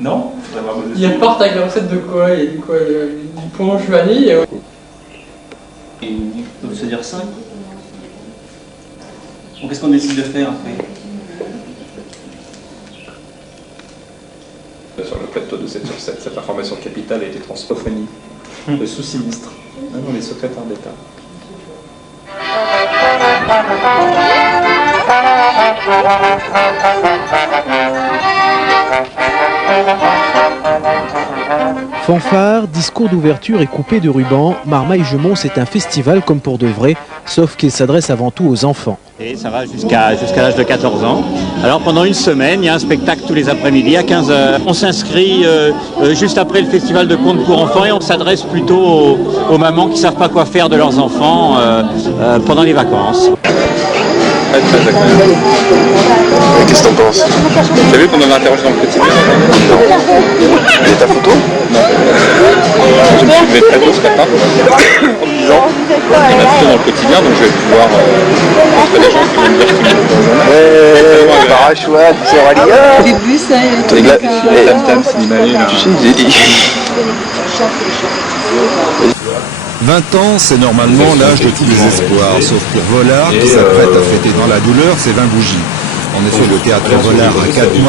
Non? Ils repartent avec la recette de quoi? Il y a du quoi? Du punch vanille et... Ils peuvent se dire 5. Bon, qu'est-ce qu'on décide de faire après? Sur le plateau de 7/7, cette information capitale a été transphonique. Le sous-sinistre. Ah non, les secrétaires d'État. Fanfare, discours d'ouverture et coupé de ruban, Marmaille-Gemont c'est un festival comme pour de vrai, sauf qu'il s'adresse avant tout aux enfants. Et ça va jusqu'à l'âge de 14 ans. Alors pendant une semaine, il y a un spectacle tous les après-midi à 15h. On s'inscrit juste après le festival de contes pour enfants et on s'adresse plutôt aux mamans qui ne savent pas quoi faire de leurs enfants pendant les vacances. Très agréable. Qu'est-ce que t'en penses? T'as vu qu'on avait interrogé dans le quotidien? Non. Et ta photo? Non. Je me suis levé très tôt ce matin en me disant il y a ma photo dans le quotidien, donc je vais pouvoir rencontrer des gens qui vont me dire qu'ils m'ont dans le journal. Parachoua, tu sais, Aurélia. J'ai vu ça, Tam Cinémalé, là. Tu sais, il des actions effectivement réalisées et donc la première question que je vais poser, c'est avec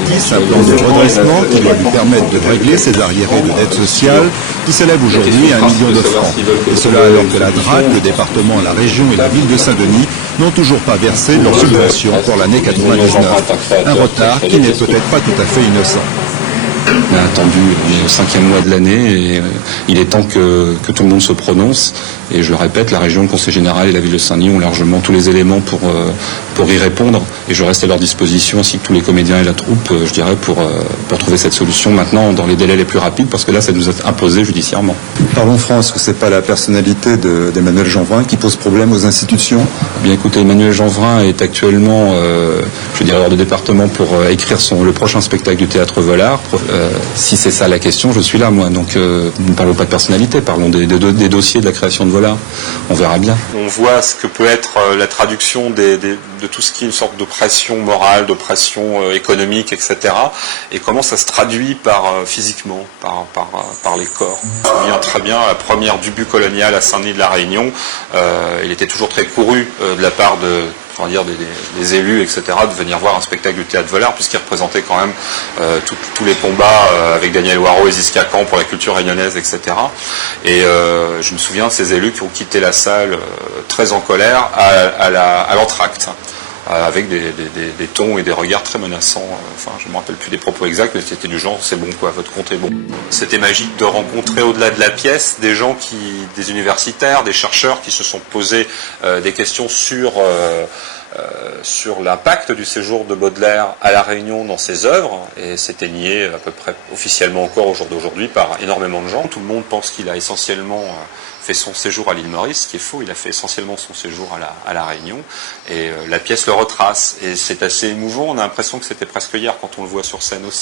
éventuels. Deuxièmement, il y en a peut-être le calcul suivant sur la question de principe de savoir s'ils veulent que vous trouviez une solution. Je pense qu'on se met autour d'une table et on la trouve. Donc pour eux, il reste que Emmanuel Jeanbrun est un créateur qui a créé les pièces que... Ce que peut être la traduction de tout ce qui est une sorte d'oppression morale, d'oppression économique, etc. Et comment ça se traduit physiquement, par les corps. Je me souviens très bien, la première du but colonial à Saint-Denis de la Réunion, il était toujours très couru de la part des élus, etc., de venir voir un spectacle du Théâtre Volard, puisqu'il représentait quand même tous les combats avec Daniel Waro et Ziska Caen pour la culture réunionnaise, etc. Et je me souviens de ces élus qui ont quitté la salle très en colère à l'entracte, avec des tons et des regards très menaçants. Enfin, je ne me rappelle plus des propos exacts, mais c'était du genre, c'est bon quoi, votre compte est bon. C'était magique de rencontrer au-delà de la pièce des gens des universitaires, des chercheurs qui se sont posés des questions sur l'impact du séjour de Baudelaire à La Réunion dans ses œuvres, et c'était nié officiellement encore au jour d'aujourd'hui par énormément de gens. Tout le monde pense qu'il a essentiellement fait son séjour à l'île Maurice, ce qui est faux, il a fait essentiellement son séjour à La Réunion, et la pièce le retrace, et c'est assez émouvant, on a l'impression que c'était presque hier quand on le voit sur scène aussi.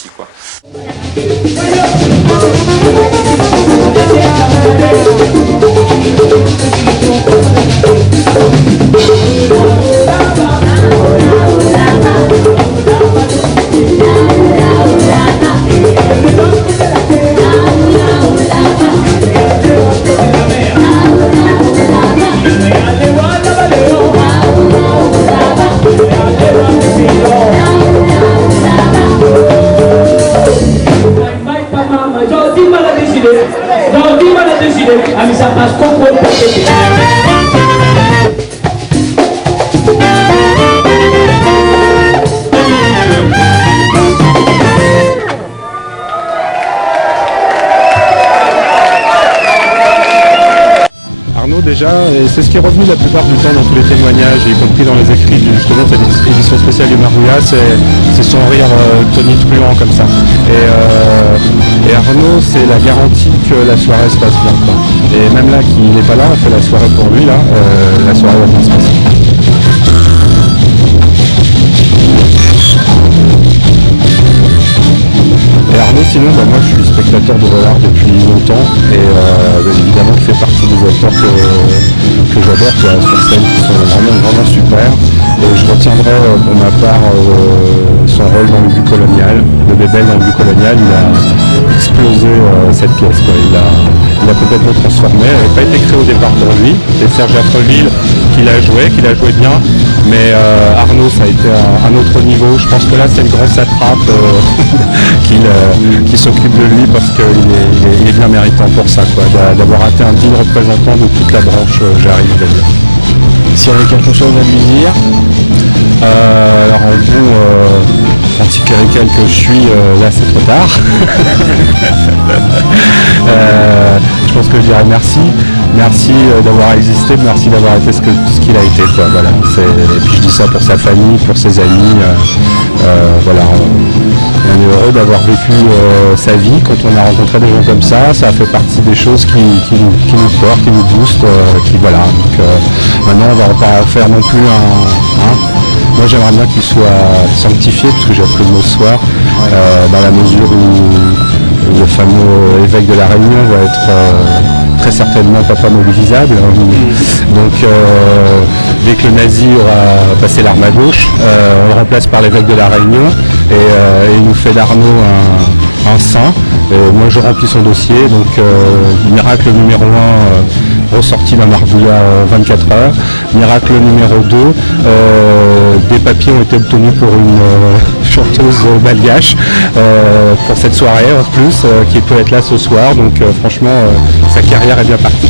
Arnaud déjà, et c'est ce qui est revenu la plupart du temps dans tous les témoignages, y compris dans les écrits justement de cette édition spéciale du Marouilla, c'est son rire tonitruant comme ça. Et Arnaud, c'est la garantie que la soirée se passe bien, quoi. Et même là, qu'il n'est pas là, on fait la soirée pour lui, là, la soirée va bien se passer. Et Arnaud, sinon, moi je suis spectateur de Volard depuis longtemps et évidemment il fait partie des acteurs que j'adore sur scène, qui sont vraiment super. Et je retiendrai pour ma part son rôle dans le but colonial, de Bébel dans le but colonial, il a explosé cette pièce, quoi. Il a complètement transformé. Elle n'avait pas été créée au départ pour lui. C'est Serge Affreville qui l'a joué bien, mais Arnaud, ça a été un autre niveau. Je pense que là, c'est le grand satrape qui s'occupe de lui parce qu'il est bien méritant pour ça, quoi, d'avoir été un digne représentant de toute la branche j'arrive à dire. S'il y avait quelque chose à lui dire. Alors en bon anticlérical que je suis, là c'est trop tard. Je pense que je dirais merci. Merci d'avoir existé, merci d'avoir été ce qu'il a été, quoi. Voilà. Et puis je dis ça pour sa famille, pour ses amis. Voilà. On est heureux d'avoir vécu sa vie quand on a rencontré des gens comme ça. Ça a fait partie des choses qui nous portent, qui nous boostent, voilà. Donc maintenant on va pas faire non plus moi j'aimerais bien qu'il soit sanctifié, parce que j'ai appris le mot ce soir, dans la mesure où le fameux évêque de la Réunion va être très certainement papa mobilisable. Donc dès que le nazi aura passé l'arme à gauche, on le remplace par l'évêque de la Réunion et il nous fait d'Arnaud un saint. Et moi je remplis son dossier, donc miracle numéro 1 ressorti d'un marbouillat 24 heures. Miracle numéro 2, des papiers ont été obtenus pour une chanteuse malgache pour cette soirée en plus, qui peut être là ce soir, donc franchement sa carrière est bien partie.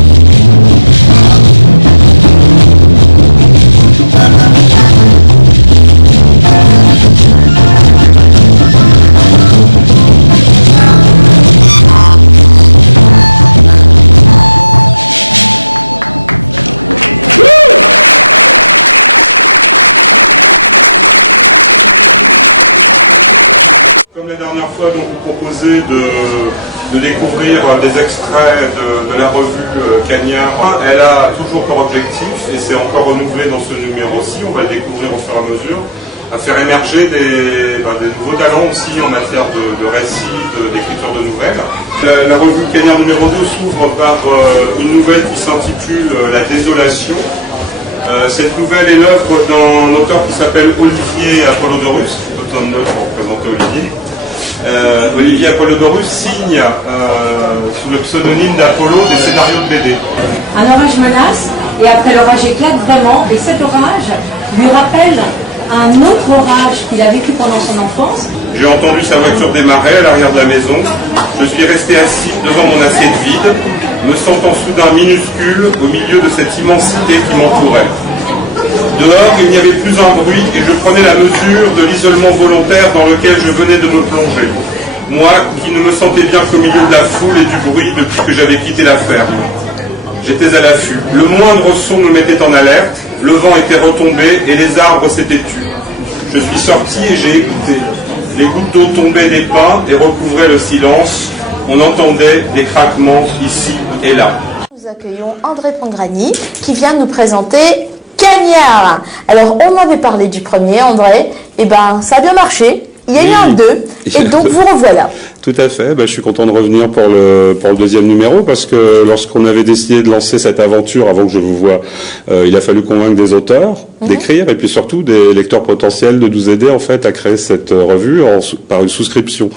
De découvrir des extraits de la revue Cagnard. Elle a toujours pour objectif, et c'est encore renouvelé dans ce numéro-ci, on va le découvrir au fur et à mesure, à faire émerger des nouveaux talents aussi en matière de récit, d'écriture de nouvelles. La revue Cagnard numéro 2 s'ouvre par une nouvelle qui s'intitule La Désolation. Cette nouvelle est l'œuvre d'un auteur qui s'appelle Olivier Apollodorus, Olivier. Olivier Apollodorus signe sous le pseudonyme d'Apollo des scénarios de BD. Un orage menace, et après l'orage éclate vraiment, et cet orage lui rappelle un autre orage qu'il a vécu pendant son enfance. J'ai entendu sa voiture démarrer à l'arrière de la maison. Je suis resté assis devant mon assiette vide, me sentant soudain minuscule au milieu de cette immensité qui m'entourait. Dehors, il n'y avait plus un bruit et je prenais la mesure de l'isolement volontaire dans lequel je venais de me plonger. Moi, qui ne me sentais bien qu'au milieu de la foule et du bruit depuis que j'avais quitté la ferme. J'étais à l'affût. Le moindre son me mettait en alerte, le vent était retombé et les arbres s'étaient tus. Je suis sorti et j'ai écouté. Les gouttes d'eau tombaient des pins et recouvraient le silence. On entendait des craquements ici et là. Nous accueillons André Pangrani qui vient nous présenter Cagnard. Alors on avait parlé du premier, André, et ben ça a bien marché, il y a eu un 2, et donc vous revoilà. Tout à fait, je suis content de revenir pour le deuxième numéro, parce que lorsqu'on avait décidé de lancer cette aventure, avant que je vous voie, il a fallu convaincre des auteurs d'écrire, et puis surtout des lecteurs potentiels de nous aider en fait à créer cette revue par une souscription.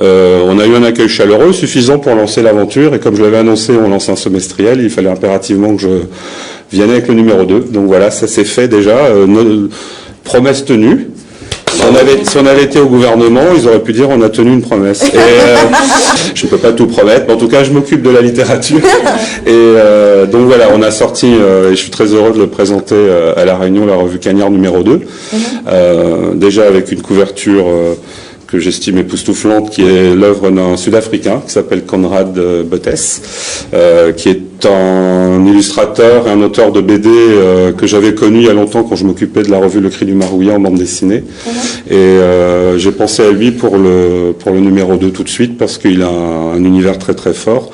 On a eu un accueil chaleureux suffisant pour lancer l'aventure, et comme je l'avais annoncé, on lance un semestriel, il fallait impérativement que je vienne avec le numéro 2. Donc voilà, ça s'est fait déjà, promesse tenue. Si on avait été au gouvernement, ils auraient pu dire on a tenu une promesse. Et, je ne peux pas tout promettre, mais en tout cas je m'occupe de la littérature. Et donc voilà, on a sorti, et je suis très heureux de le présenter à La Réunion, la revue Cagnard numéro 2. Déjà avec une couverture que j'estime époustouflante, qui est l'œuvre d'un Sud-Africain qui s'appelle Conrad Botes, qui est un illustrateur et un auteur de BD que j'avais connu il y a longtemps quand je m'occupais de la revue Le Cri du Marouillat en bande dessinée. Et j'ai pensé à lui pour le numéro 2 tout de suite, parce qu'il a un univers très très fort.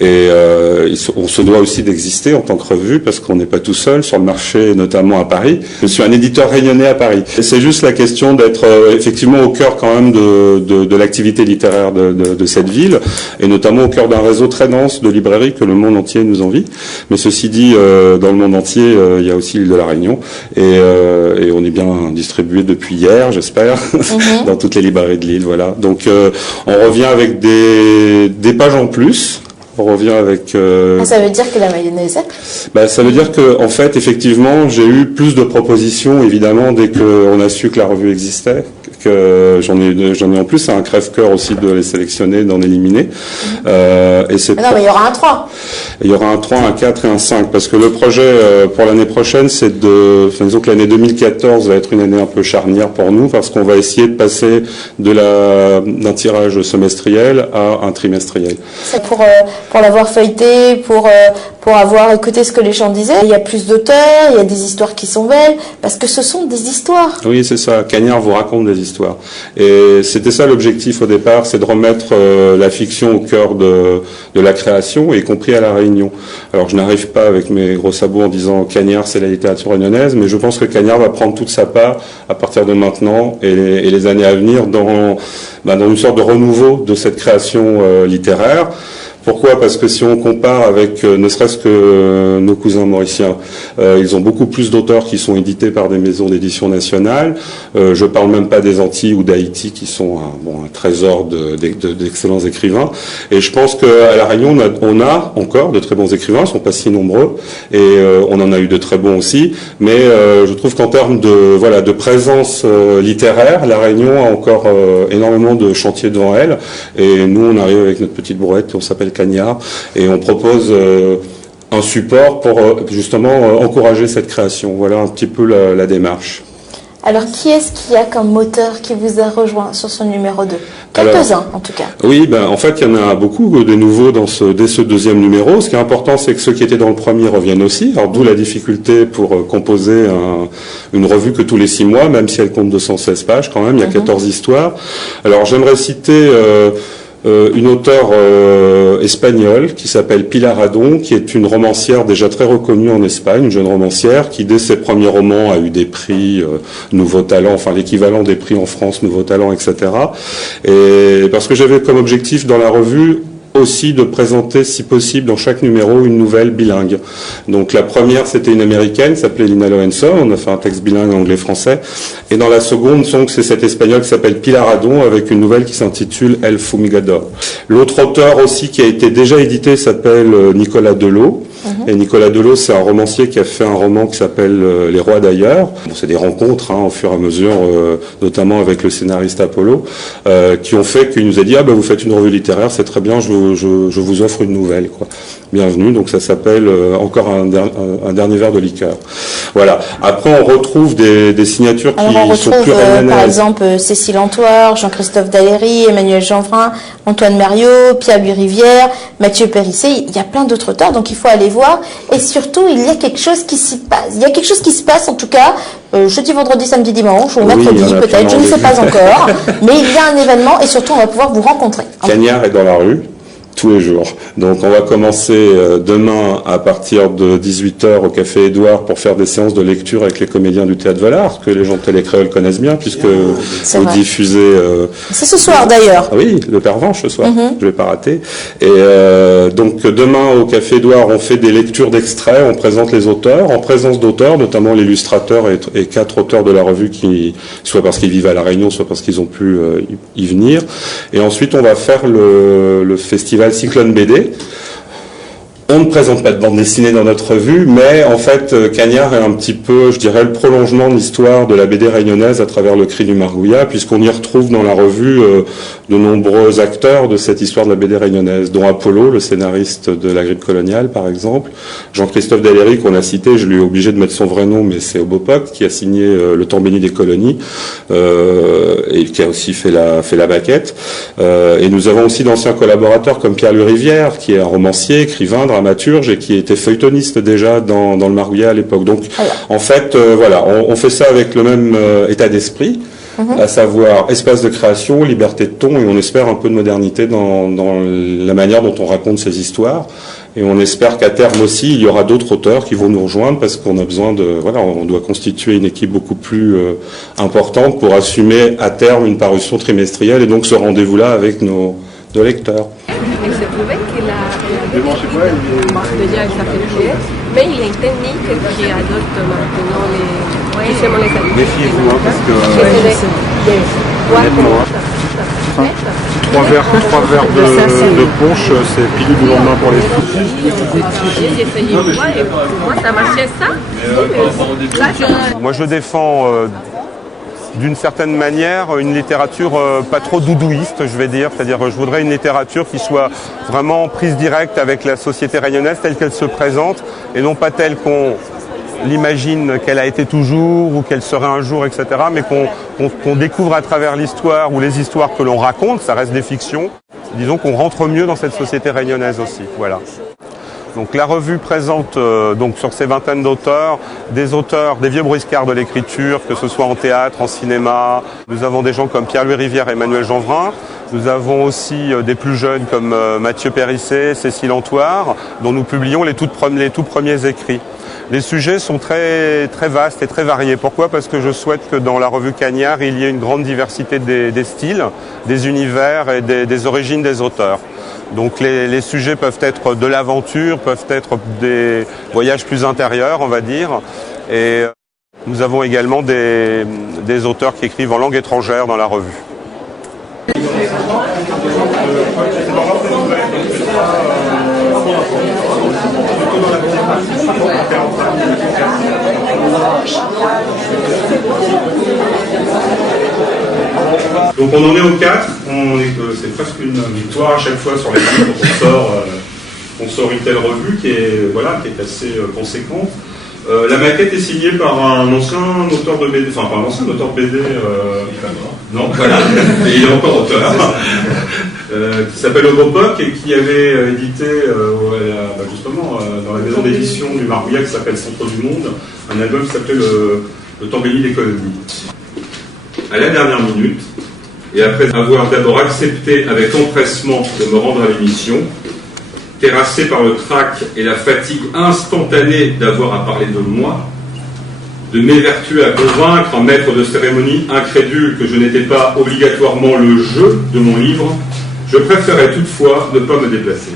Et on se doit aussi d'exister en tant que revue, parce qu'on n'est pas tout seul sur le marché, notamment à Paris. Je suis un éditeur réunionnais à Paris. Et c'est juste la question d'être effectivement au cœur quand même de l'activité littéraire de cette ville, et notamment au cœur d'un réseau très dense de librairies que le monde entier entier nous envie. Mais ceci dit, dans le monde entier, il y a aussi l'île de la Réunion. Et on est bien distribué depuis hier, j'espère, dans toutes les librairies de l'île. Voilà. Donc on revient avec des pages en plus. On revient avec... Ça veut dire que la mayonnaise est prête? Ça veut dire que, en fait, effectivement, j'ai eu plus de propositions, évidemment, dès qu'on a su que la revue existait. Que j'en ai en plus, c'est un crève-cœur aussi de les sélectionner, d'en éliminer. Et c'est non, mais il y aura un 3. Il y aura un 3, un 4 et un 5, parce que le projet pour l'année prochaine, c'est disons que l'année 2014 va être une année un peu charnière pour nous, parce qu'on va essayer de passer d'un tirage semestriel à un trimestriel. C'est pour l'avoir feuilleté, pour avoir écouté ce que les gens disaient. Il y a plus d'auteurs, il y a des histoires qui sont belles, parce que ce sont des histoires. Oui, c'est ça. Cagnard vous raconte des histoires. Et c'était ça l'objectif au départ, c'est de remettre la fiction au cœur de la création, y compris à La Réunion. Alors je n'arrive pas avec mes gros sabots en disant Cagnard c'est la littérature réunionnaise, mais je pense que Cagnard va prendre toute sa part à partir de maintenant et les années à venir dans une sorte de renouveau de cette création littéraire. Pourquoi? Parce que si on compare avec ne serait-ce que nos cousins mauriciens, ils ont beaucoup plus d'auteurs qui sont édités par des maisons d'édition nationales. Je parle même pas des Antilles ou d'Haïti qui sont un trésor d'excellents écrivains. Et je pense qu'à La Réunion, on a encore de très bons écrivains, ils sont pas si nombreux, et on en a eu de très bons aussi. Mais je trouve qu'en termes de présence littéraire, La Réunion a encore énormément de chantiers devant elle. Et nous, on arrive avec notre petite brouette, on s'appelle Cagnard, et on propose un support pour justement encourager cette création. Voilà un petit peu la démarche. Alors, qui est-ce qu'il y a comme auteur qui vous a rejoint sur ce numéro 2? Quelques-uns, en tout cas. Oui, en fait, il y en a beaucoup de nouveaux dès ce deuxième numéro. Ce qui est important, c'est que ceux qui étaient dans le premier reviennent aussi. Alors, d'où la difficulté pour composer une revue que tous les 6 mois, même si elle compte 216 pages quand même, il y a 14 histoires. Alors, j'aimerais citer... une auteure espagnole qui s'appelle Pilar Adon, qui est une romancière déjà très reconnue en Espagne, une jeune romancière qui, dès ses premiers romans, a eu des prix Nouveau Talent, enfin l'équivalent des prix en France, Nouveau Talent, etc. Et parce que j'avais comme objectif dans la revue aussi de présenter, si possible, dans chaque numéro, une nouvelle bilingue. Donc la première, c'était une américaine, s'appelait Lina Lohenson, on a fait un texte bilingue anglais-français. Et dans la seconde, c'est cette espagnole qui s'appelle Pilar Adon, avec une nouvelle qui s'intitule El Fumigador. L'autre auteur aussi qui a été déjà édité s'appelle Nicolas Delot. Et Nicolas Delot, c'est un romancier qui a fait un roman qui s'appelle Les Rois d'ailleurs. C'est des rencontres au fur et à mesure, notamment avec le scénariste Apollo, qui ont fait qu'il nous a dit vous faites une revue littéraire, c'est très bien, je vous offre une nouvelle, quoi. Bienvenue. Donc ça s'appelle encore un dernier verre de liqueur. Voilà. Après, on retrouve des signatures qui sont plus réunionaises. Par exemple, Cécile Antoine, Jean-Christophe Daléry, Emmanuel Jeanvrin, Antoine Mariot, Pierre-Louis Rivière, Mathieu Périssé. Il y a plein d'autres auteurs, donc il faut aller voir. Et surtout, il y a quelque chose qui s'y passe. Il y a quelque chose qui se passe, en tout cas, jeudi, vendredi, samedi, dimanche, ou mercredi, peut-être, je ne sais pas encore. Mais il y a un événement, et surtout, on va pouvoir vous rencontrer. Cagnard est dans la rue tous les jours. Donc on va commencer demain à partir de 18h au Café Édouard pour faire des séances de lecture avec les comédiens du Théâtre Valar, que les gens de Télécréole connaissent bien, puisque vous diffusez... C'est ce soir d'ailleurs. Oui, le Pervenche ce soir, je vais pas rater. Et donc demain au Café Édouard, on fait des lectures d'extraits, on présente les auteurs, en présence d'auteurs, notamment l'illustrateur et 4 auteurs de la revue qui, soit parce qu'ils vivent à La Réunion, soit parce qu'ils ont pu y venir. Et ensuite on va faire le festival Cyclone BD. On ne présente pas de bande dessinée dans notre revue, mais en fait, Cagnard est un petit peu, je dirais, le prolongement de l'histoire de la BD réunionnaise à travers le Cri du Margouillat, puisqu'on y retrouve dans la revue de nombreux acteurs de cette histoire de la BD réunionnaise, dont Apollo, le scénariste de La Grippe coloniale, par exemple, Jean-Christophe Daléry, qu'on a cité, je lui ai obligé de mettre son vrai nom, mais c'est Obopoc, qui a signé Le Temps béni des colonies, et qui a aussi fait la maquette. Et nous avons aussi d'anciens collaborateurs comme Pierre-Louis Rivière, qui est un romancier, écrivain, dramaturge, et qui était feuilletoniste déjà dans le Margouillat à l'époque. Donc, en fait, voilà, on fait ça avec le même état d'esprit, à savoir espace de création, liberté de ton, et on espère un peu de modernité dans la manière dont on raconte ces histoires. Et on espère qu'à terme aussi, il y aura d'autres auteurs qui vont nous rejoindre, parce qu'on a besoin on doit constituer une équipe beaucoup plus importante pour assumer à terme une parution trimestrielle, et donc ce rendez-vous-là avec nos lecteurs. Il se trouve que la devant chez toi, déjà avec sa famille, mais il est technique qui adopte maintenant justement les animaux. Méfiez-vous, hein, parce que Je sais. honnêtement, hein, 3 verres de punch, c'est pilule du lendemain pour les J'ai essayé une fois et moi ça marchait ça. moi je défends d'une certaine manière une littérature pas trop doudouiste, je vais dire, c'est-à-dire je voudrais une littérature qui soit vraiment prise directe avec la société réunionnaise telle qu'elle se présente et non pas telle qu'on l'imagine qu'elle a été toujours ou qu'elle serait un jour, etc., mais qu'on découvre à travers l'histoire ou les histoires que l'on raconte, ça reste des fictions, disons qu'on rentre mieux dans cette société réunionnaise aussi, voilà. Donc la revue présente donc sur ces vingtaines d'auteurs, des vieux briscards de l'écriture, que ce soit en théâtre, en cinéma. Nous avons des gens comme Pierre-Louis Rivière et Emmanuel Jeanvrin. Nous avons aussi des plus jeunes comme Mathieu Périssé, Cécile Antoire, dont nous publions les tout premiers écrits. Les sujets sont très vastes et très variés. Pourquoi ? Parce que je souhaite que dans la revue Cagnard, il y ait une grande diversité des styles, des univers et des origines des auteurs. Donc les sujets peuvent être de l'aventure, peuvent être des voyages plus intérieurs, on va dire. Et nous avons également des auteurs qui écrivent en langue étrangère dans la revue. Donc on en est au 4, c'est presque une victoire à chaque fois sur les livres qu'on sort une telle revue qui est assez conséquente. La maquette est signée par un ancien auteur de BD, enfin pas un ancien auteur de BD, non, voilà, et il est encore auteur, qui s'appelle Homopoc et qui avait édité justement dans la maison d'édition du Marouillat qui s'appelle Centre du Monde, un album qui s'appelait le Tambelli d'économie. À la dernière minute, et après avoir d'abord accepté avec empressement de me rendre à l'émission, terrassé par le trac et la fatigue instantanée d'avoir à parler de moi, de m'évertuer à convaincre un maître de cérémonie incrédule que je n'étais pas obligatoirement le jeu de mon livre, je préférais toutefois ne pas me déplacer.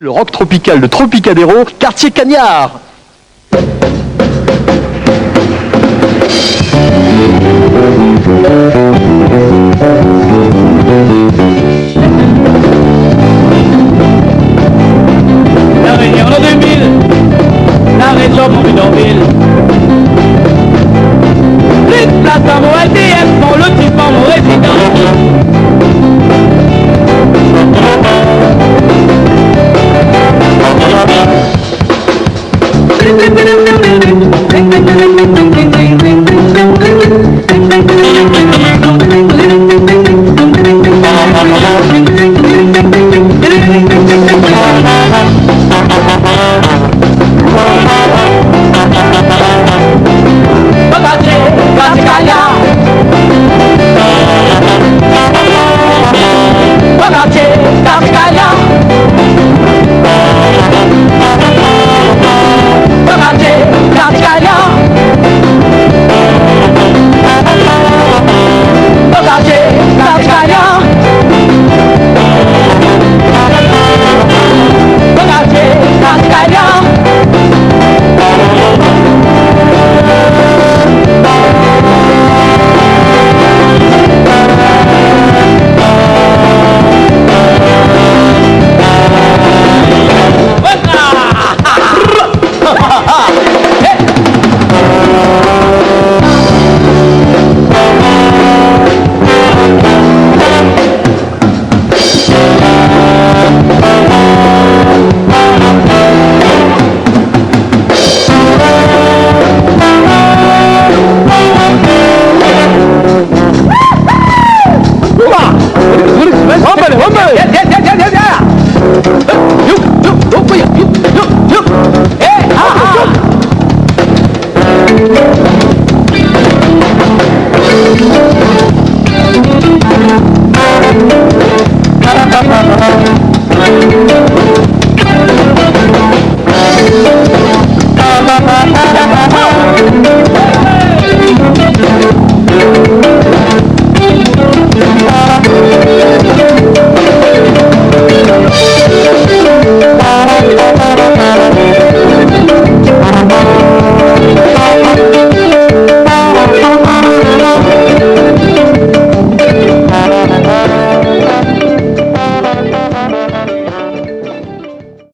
Le rock tropical de Tropicadéro, quartier Cagnard.